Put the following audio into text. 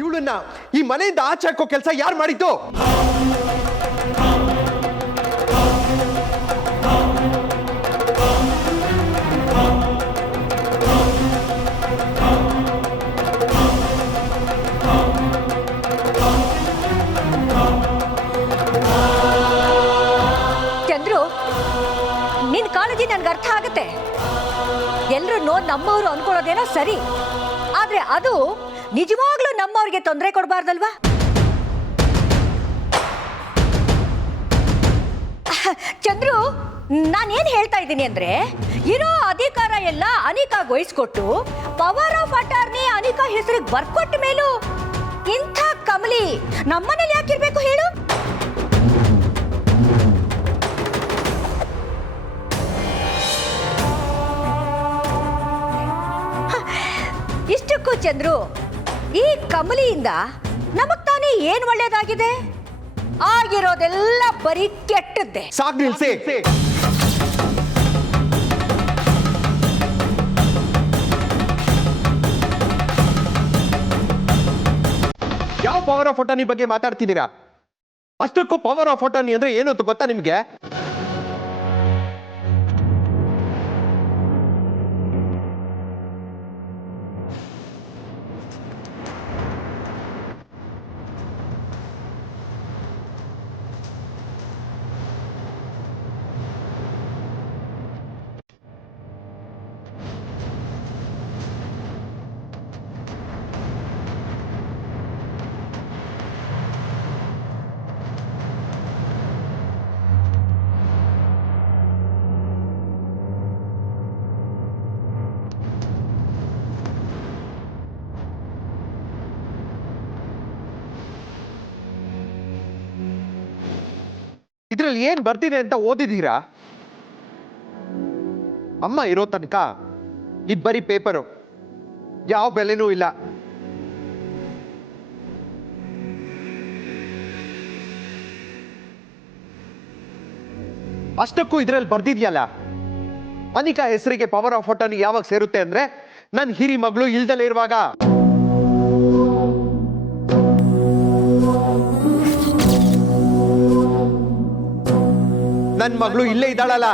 ಇವಳನ್ನ ಈ ಮನೆಯಿಂದ ಆಚೆ ಹಾಕೋ ಕೆಲಸ ಯಾರು ಮಾಡಿದ್ದು? ಚಂದ್ರು, ನಿನ್ ಕಾಳಜಿ ನನ್ಗೆ ಅರ್ಥ ಆಗತ್ತೆ. ಎಲ್ರು ನಮ್ಮವರು ಅನ್ಕೊಳ್ಳೋದೇನೋ ಸರಿ, ಆದ್ರೆ ಅದು ನಿಜವಾಗ್ಲೂ ನಮ್ಮವ್ರಿಗೆ ತೊಂದರೆ ಕೊಡಬಾರ್ದಲ್ವಾ? ಚಂದ್ರು, ನಾನೇನ್ ಹೇಳ್ತಾ ಇದ್ದೀನಿ ಅಂದ್ರೆ, ಇರೋ ಅಧಿಕಾರ ಎಲ್ಲ ಅನಿಕಾಗ್ ವಹಿಸ್ಕೊಟ್ಟು ಪವರ್ ಆಫ್ ಅಟಾರ್ನಿ ಅನಿಕಾ ಹೆಸರಿಗೆ ಬರ್ಕೊಟ್ಟ ಮೇಲೂ ಇಂಥ ಕಮಲಿ ನಮ್ಮನೇಲಿ ಯಾಕಿರ್ಬೇಕು ಹೇಳು? ಇಷ್ಟಕ್ಕೂ ಚಂದ್ರು, ಈ ಕಮಲಿಯಿಂದ ನಮಗ್ ತಾನೇ ಏನ್ ಒಳ್ಳೇದಾಗಿದೆ? ಆಗಿರೋದೆಲ್ಲ ಬರೀ ಕೆಟ್ಟದ್ದೇ. ಸಾಕ್ ನಿಲ್ಸಿ. ಯಾವ ಪವರ್ ಆಫ್ ಅಟಾರ್ನಿ ಬಗ್ಗೆ ಮಾತಾಡ್ತಿದ್ದೀರಾ? ಅಷ್ಟಕ್ಕೂ ಪವರ್ ಆಫ್ ಅಟಾರ್ನಿ ಅಂದ್ರೆ ಏನು ಅಂತ ಗೊತ್ತಾ ನಿಮ್ಗೆ? ಇದ್ರಲ್ಲಿ ಏನ್ ಬರ್ತಿದೆ ಅಂತ ಓದಿದೀರಾ? ಅಮ್ಮ ಇರೋ ತನಕ ಇದ್ ಬರೀ ಪೇಪರು, ಯಾವ ಬೆಲೆನೂ ಇಲ್ಲ. ಅಷ್ಟಕ್ಕೂ ಇದ್ರಲ್ಲಿ ಬರ್ದಿದ್ಯಲ್ಲ, ಅನಿಕಾ ಹೆಸರಿಗೆ ಪವರ್ ಆಫ್ ಅಟಾರ್ನಿ ಯಾವಾಗ ಸೇರುತ್ತೆ ಅಂದ್ರೆ ನನ್ ಹಿರಿ ಮಗಳು ಇಲ್ದಲೇ ಇರುವಾಗ. ನನ್ ಮಗಳು ಇಲ್ಲೇ ಇದ್ದಾಳಲ್ಲ,